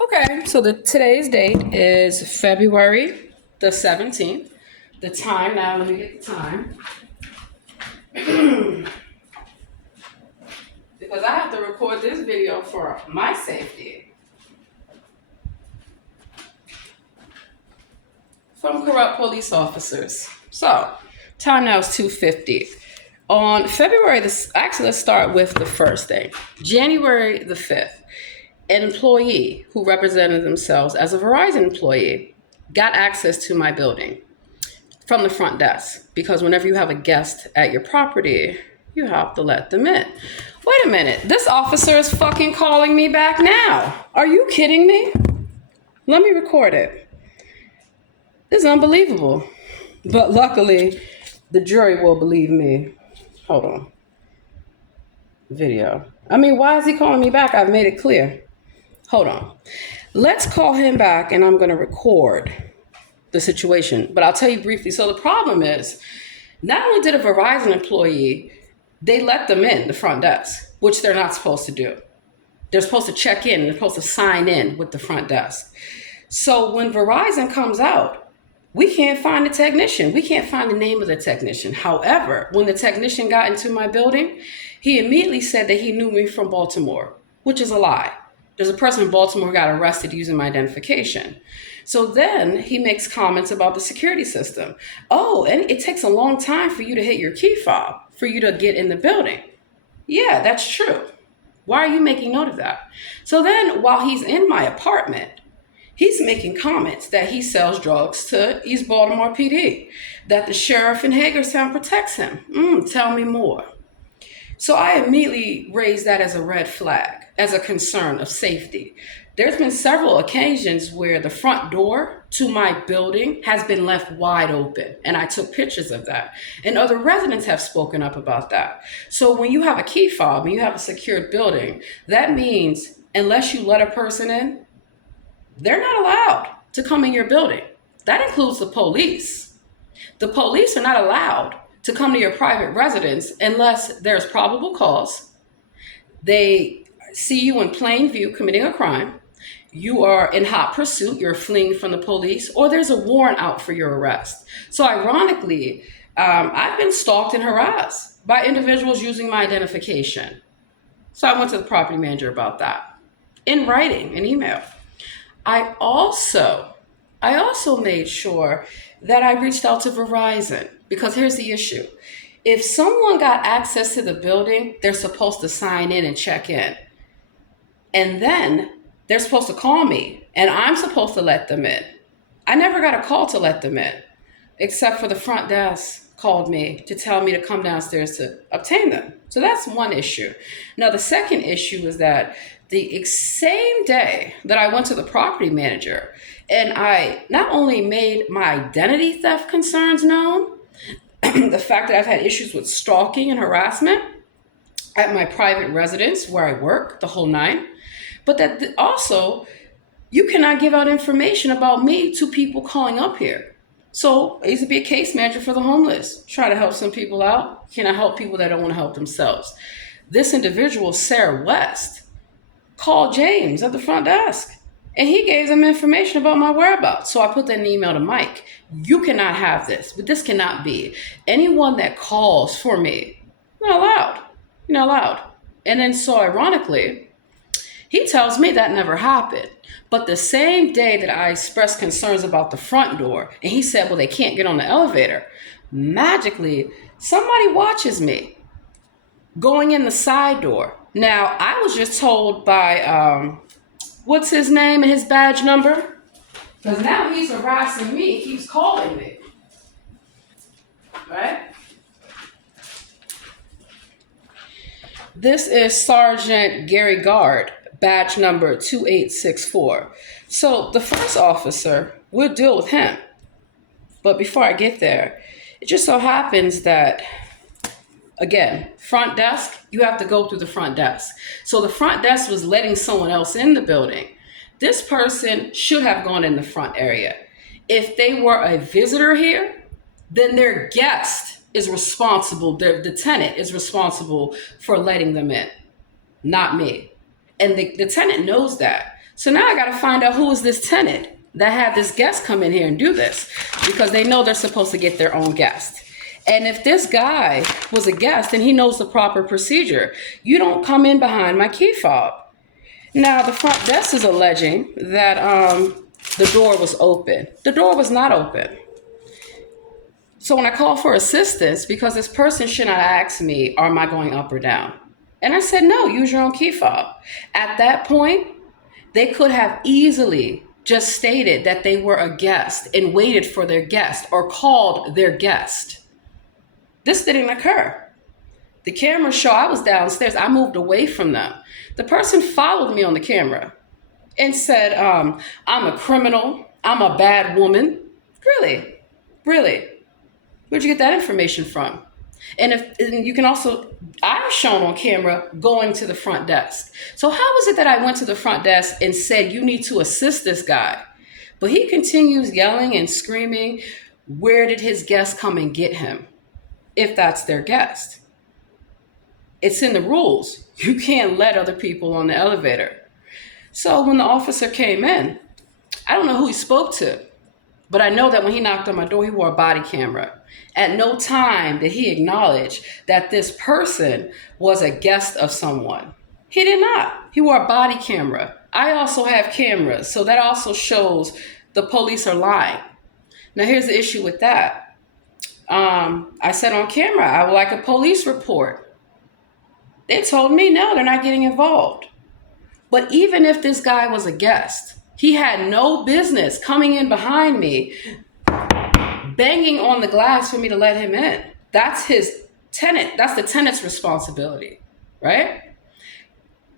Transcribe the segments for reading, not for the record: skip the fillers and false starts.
Okay, so today's date is February the 17th. The time, now let me get the time. Because I have to record this video for my safety. From corrupt police officers. So, time now is 2:50. On February, actually, let's start with the first thing. January the 5th, an employee who represented themselves as a Verizon employee got access to my building from the front desk, because whenever you have a guest at your property, you have to let them in. Wait a minute, this officer is fucking calling me back now. Are you kidding me? Let me record it. This is unbelievable. But luckily, the jury will believe me. Hold on. Video. I mean, why is he calling me back? I've made it clear. Hold on. Let's call him back and I'm going to record the situation. But I'll tell you briefly. So the problem is, not only did a Verizon employee, they let them in the front desk, which they're not supposed to do. They're supposed to check in, they're supposed to sign in with the front desk. So when Verizon comes out, we can't find the technician. We can't find the name of the technician. However, when the technician got into my building, he immediately said that he knew me from Baltimore, which is a lie. There's a person in Baltimore who got arrested using my identification. So then he makes comments about the security system. Oh, and it takes a long time for you to hit your key fob, for you to get in the building. Yeah, that's true. Why are you making note of that? So then while he's in my apartment, he's making comments that he sells drugs to East Baltimore PD, that the sheriff in Hagerstown protects him. Tell me more. So I immediately raised that as a red flag, as a concern of safety. There's been several occasions where the front door to my building has been left wide open, and I took pictures of that. And other residents have spoken up about that. So when you have a key fob and you have a secured building, that means unless you let a person in, they're not allowed to come in your building. That includes the police. The police are not allowed to come to your private residence unless there's probable cause. They see you in plain view committing a crime. You are in hot pursuit, you're fleeing from the police, or there's a warrant out for your arrest. So ironically, I've been stalked and harassed by individuals using my identification. So I went to the property manager about that in writing, an email. I also made sure that I reached out to Verizon, because here's the issue. If someone got access to the building, they're supposed to sign in and check in. And then they're supposed to call me and I'm supposed to let them in. I never got a call to let them in, except for the front desk called me to tell me to come downstairs to obtain them. So that's one issue. Now, the second issue is that the same day that I went to the property manager and I not only made my identity theft concerns known, the fact that I've had issues with stalking and harassment at my private residence where I work, the whole nine, but that also you cannot give out information about me to people calling up here. So I used to be a case manager for the homeless, try to help some people out. Can I help people that don't want to help themselves? This individual, Sarah West, called James at the front desk and he gave them information about my whereabouts. So I put that in an email to Mike. You cannot have this, but this cannot be. Anyone that calls for me, not allowed. You're not allowed. And then so ironically, he tells me that never happened. But the same day that I expressed concerns about the front door, and he said, well, they can't get on the elevator, magically, somebody watches me going in the side door. Now, I was just told by, what's his name and his badge number? Because now he's harassing me, he keeps calling me. Right? This is Sergeant Gary Guard, badge number 2864. So the first officer, we'll deal with him. But before I get there, it just so happens that, again, front desk, you have to go through the front desk. So the front desk was letting someone else in the building. This person should have gone in the front area. If they were a visitor here, then their guest is responsible, the tenant is responsible for letting them in, not me. And the tenant knows that. So now I got to find out who is this tenant that had this guest come in here and do this, because they know they're supposed to get their own guest. And if this guy was a guest and he knows the proper procedure, you don't come in behind my key fob. Now, the front desk is alleging that the door was open. The door was not open. So when I called for assistance, because this person should not ask me, am I going up or down? And I said, no, use your own key fob. At that point, they could have easily just stated that they were a guest and waited for their guest or called their guest. This didn't occur. The cameras show I was downstairs. I moved away from them. The person followed me on the camera and said, I'm a criminal. I'm a bad woman. Really? Really? Where'd you get that information from? And you can also, I'm shown on camera going to the front desk. So how was it that I went to the front desk and said, you need to assist this guy? But he continues yelling and screaming, where did his guest come and get him? If that's their guest. It's in the rules. You can't let other people on the elevator. So when the officer came in, I don't know who he spoke to, but I know that when he knocked on my door, he wore a body camera. At no time did he acknowledge that this person was a guest of someone. He did not. He wore a body camera. I also have cameras, so that also shows the police are lying. Now here's the issue with that. I said on camera, I would like a police report. They told me, no, they're not getting involved. But even if this guy was a guest, he had no business coming in behind me, banging on the glass for me to let him in. That's his tenant. That's the tenant's responsibility, right?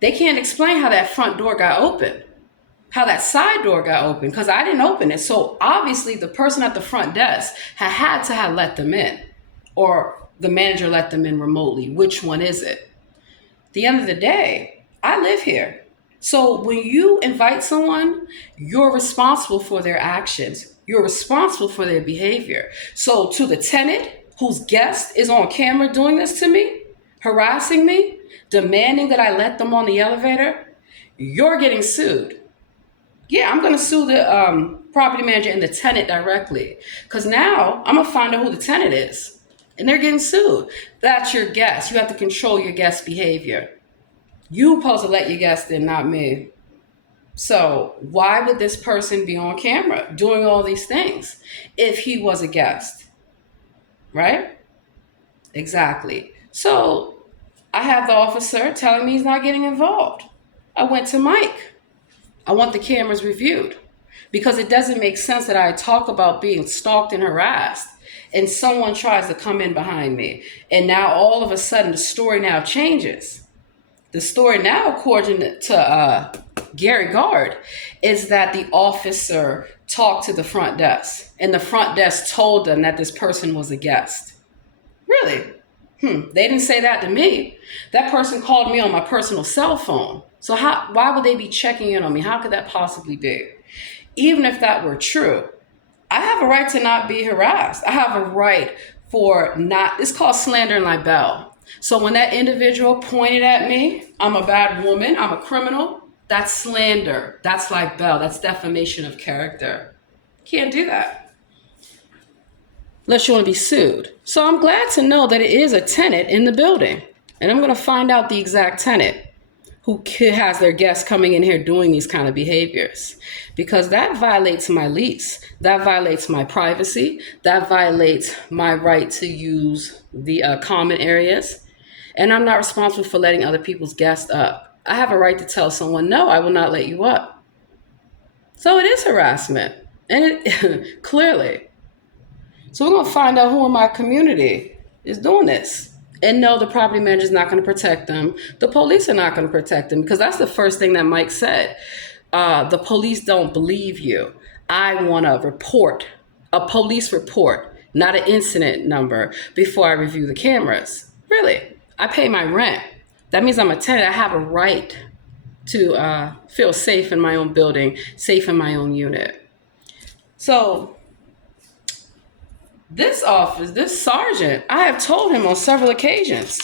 They can't explain how that front door got open, how that side door got open, because I didn't open it. So obviously the person at the front desk had to have let them in, or the manager let them in remotely. Which one is it? At the end of the day, I live here. So when you invite someone, you're responsible for their actions. You're responsible for their behavior. So to the tenant whose guest is on camera doing this to me, harassing me, demanding that I let them on the elevator, you're getting sued. Yeah, I'm going to sue the property manager and the tenant directly, because now I'm going to find out who the tenant is. And they're getting sued. That's your guest. You have to control your guest behavior. You're supposed to let your guest in, not me. So why would this person be on camera doing all these things if he was a guest? Right? Exactly. So I have the officer telling me he's not getting involved. I went to Mike. I want the cameras reviewed, because it doesn't make sense that I talk about being stalked and harassed and someone tries to come in behind me. And now all of a sudden the story now changes. The story now, according to Gary Gard, is that the officer talked to the front desk and the front desk told them that this person was a guest. Really? They didn't say that to me. That person called me on my personal cell phone. So why would they be checking in on me? How could that possibly be? Even if that were true, I have a right to not be harassed. I have a right it's called slander and libel. So when that individual pointed at me, I'm a bad woman, I'm a criminal, that's slander, that's libel, that's defamation of character. Can't do that unless you want to be sued. So I'm glad to know that it is a tenant in the building. And I'm going to find out the exact tenant who has their guests coming in here doing these kind of behaviors, because that violates my lease. That violates my privacy. That violates my right to use the common areas. And I'm not responsible for letting other people's guests up. I have a right to tell someone, no, I will not let you up. So it is harassment, and it clearly. So we're going to find out who in my community is doing this. And no, the property manager is not going to protect them. The police are not going to protect them, because that's the first thing that Mike said. The police don't believe you. I want a police report, not an incident number, before I review the cameras. Really, I pay my rent. That means I'm a tenant. I have a right to feel safe in my own building, safe in my own unit. So this sergeant, I have told him on several occasions,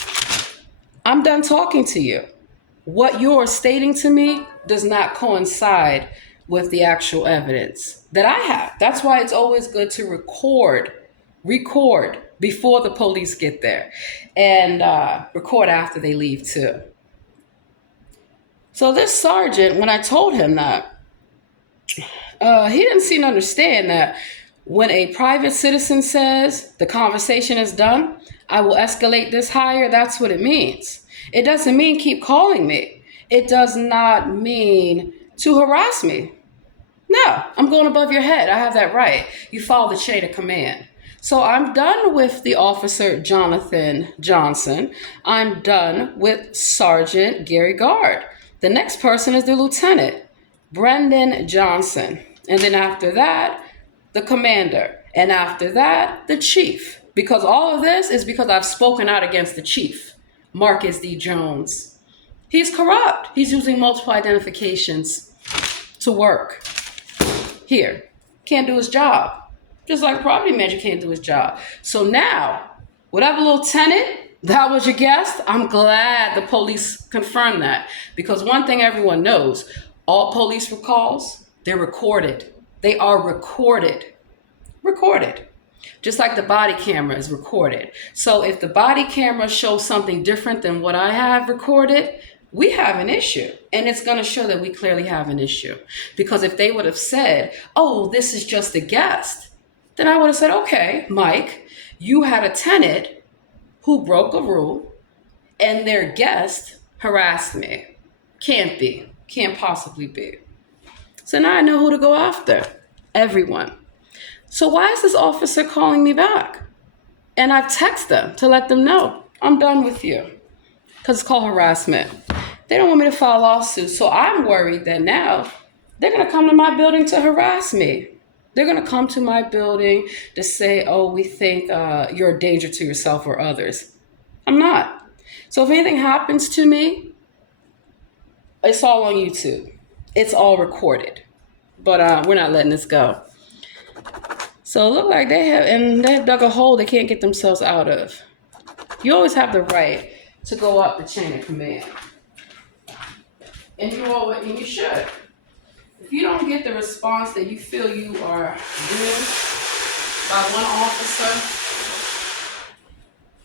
I'm done talking to you. What you're stating to me does not coincide with the actual evidence that I have. That's why it's always good to record before the police get there, and record after they leave too. So this sergeant, when I told him that, he didn't seem to understand that when a private citizen says the conversation is done, I will escalate this higher, that's what it means. It doesn't mean keep calling me. It does not mean to harass me. No, I'm going above your head. I have that right. You follow the chain of command. So I'm done with the officer Jonathan Johnson. I'm done with Sergeant Gary Gard. The next person is the lieutenant, Brendan Johnson. And then after that, the commander. And after that, the chief. Because all of this is because I've spoken out against the chief, Marcus D. Jones. He's corrupt. He's using multiple identifications to work here. Can't do his job. Just like a property manager can't do his job. So now, whatever lieutenant, that was your guest, I'm glad the police confirmed that. Because one thing everyone knows, all police calls, they're recorded. They are recorded. Recorded. Just like the body camera is recorded. So if the body camera shows something different than what I have recorded, we have an issue. And it's going to show that we clearly have an issue. Because if they would have said, oh, this is just a guest, then I would have said, okay, Mike, you had a tenant who broke a rule and their guest harassed me. Can't be. Can't possibly be. So now I know who to go after. Everyone. So why is this officer calling me back? And I've texted them to let them know I'm done with you. Because it's called harassment. They don't want me to file a lawsuit. So I'm worried that now they're going to come to my building to harass me. They're going to come to my building to say, oh, we think you're a danger to yourself or others. I'm not. So if anything happens to me, it's all on YouTube. It's all recorded. But we're not letting this go. So it looked like they have dug a hole they can't get themselves out of. You always have the right to go up the chain of command. And you should. If you don't get the response that you feel you are due by one officer,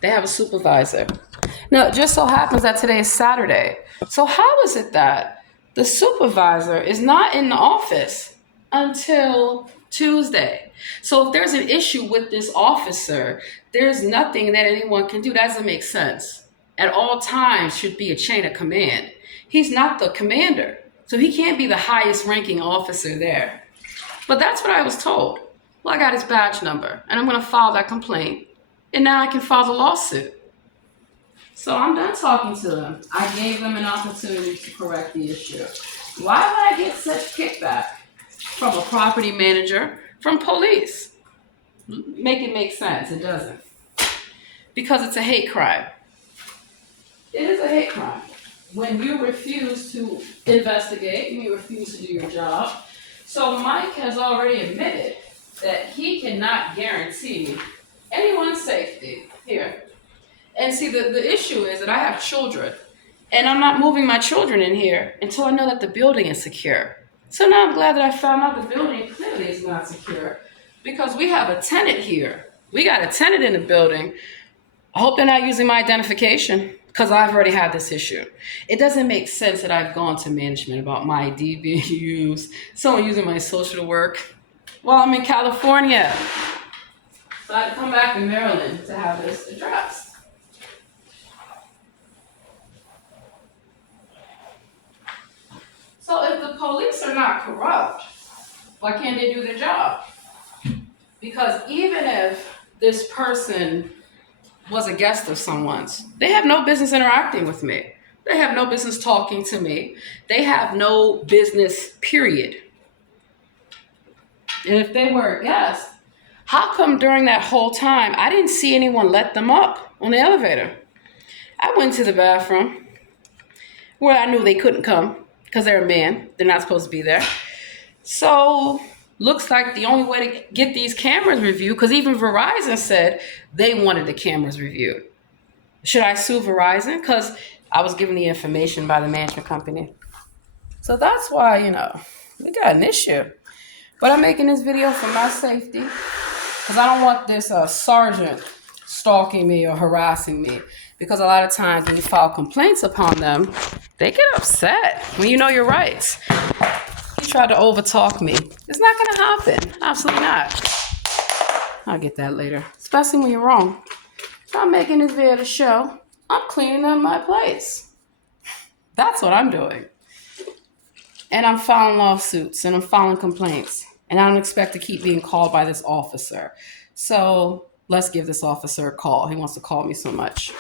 they have a supervisor. Now, it just so happens that today is Saturday. So how is it that the supervisor is not in the office until Tuesday? So if there's an issue with this officer, there's nothing that anyone can do. That doesn't make sense. At all times should be a chain of command. He's not the commander, so he can't be the highest ranking officer there. But that's what I was told. Well, I got his badge number, and I'm going to file that complaint, and now I can file the lawsuit. So I'm done talking to them. I gave them an opportunity to correct the issue. Why would I get such kickback from a property manager, from police? Make it make sense. It doesn't. Because it's a hate crime. It is a hate crime. When you refuse to investigate and you refuse to do your job. So Mike has already admitted that he cannot guarantee anyone's safety here. And see, the issue is that I have children, and I'm not moving my children in here until I know that the building is secure. So now I'm glad that I found out the building clearly is not secure, because we have a tenant here. We got a tenant in the building. I hope they're not using my identification, because I've already had this issue. It doesn't make sense that I've gone to management about my ID being used, someone using my social to work while I'm in California. So I had to come back to Maryland to have this addressed. So if the police are not corrupt, why can't they do their job? Because even if this person was a guest of someone's, they have no business interacting with me. They have no business talking to me. They have no business, period. And if they were a guest, how come during that whole time I didn't see anyone let them up on the elevator? I went to the bathroom where I knew they couldn't come because they're a man. They're not supposed to be there. So looks like the only way to get these cameras reviewed, because even Verizon said they wanted the cameras reviewed. Should I sue Verizon? Because I was given the information by the management company. So that's why, we got an issue. But I'm making this video for my safety because I don't want this sergeant stalking me or harassing me. Because a lot of times when you file complaints upon them, they get upset when you know your rights. He tried to overtalk me. It's not going to happen. Absolutely not. I'll get that later. Especially when you're wrong. So I'm making this video to show I'm cleaning up my place. That's what I'm doing. And I'm filing lawsuits and I'm filing complaints. And I don't expect to keep being called by this officer. So let's give this officer a call. He wants to call me so much.